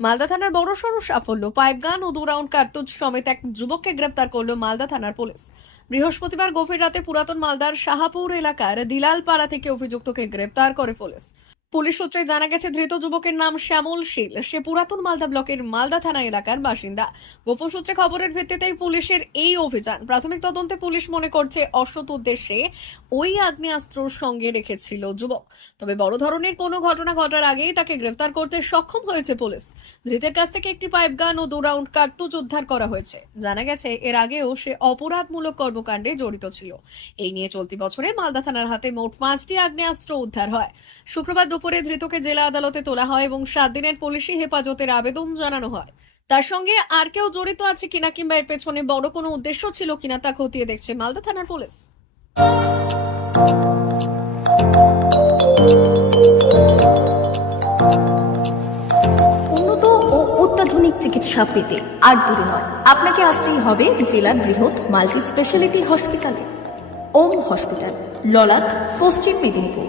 মালদা থানার বড় বড়সড় সাফল্য পাইপ গান ও দুরাউন্ড কার্তুজ সমেত এক যুবককে গ্রেপ্তার করল মালদা থানার পুলিশ। বৃহস্পতিবার গভীর রাতে পুরাতন মালদার শাহাপুর এলাকার দিলালপাড়া থেকে অভিযুক্তকে গ্রেপ্তার করে পুলিশ। পুলিশ সূত্রে জানা গেছে, ধৃত যুবকের নাম শ্যামল শীল। সে পুরাতন মালদা ব্লকের মালদা থানা এলাকার বাসিন্দা। গোপন সূত্রে খবরের ভিত্তিতেই পুলিশের এই অভিযান। প্রাথমিক তদন্তে পুলিশ মনে করছে, অসৎ উদ্দেশ্যে ওই আগ্নেয়াস্ত্রর সঙ্গে রেখেছিল যুবক। তবে বড় ধরনের কোনো ঘটনা ঘটার আগেই তাকে গ্রেফতার করতে সক্ষম হয়েছে পুলিশ। ধৃতের কাছ থেকে একটি পাইপ গান ও দু রাউন্ড কার্তুজ উদ্ধার করা হয়েছে। জানা গেছে, এর আগেও সে অপরাধমূলক কর্মকাণ্ডে জড়িত ছিল। এই নিয়ে চলতি বছরে মালদা থানার হাতে মোট পাঁচটি আগ্নেয়াস্ত্র উদ্ধার হয়। শুক্রবার দুপুরে ধৃতকে জেলা আদালতে তোলা হয় এবং সাত দিনের পুলিশি হেফাজতের আবেদন জানানো হয়। তার সঙ্গে আর কেউ জড়িত আছে কিনা কিংবা এর পেছনে বড় কোনো উদ্দেশ্য ছিল কিনা তা খতিয়ে দেখছে মালদা থানার পুলিশ। উন্নত ও অত্যাধুনিক চিকিৎসা পেতে আর দূরে নয়। আপনাকে আসতেই হবে জেলার বৃহৎ মাল্টি স্পেশালিটি হসপিটালে। ওম hospital, ললাট, Paschim Medinipur.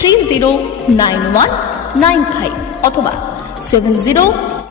three zero nine one nine five অথবা সেভেন জিরো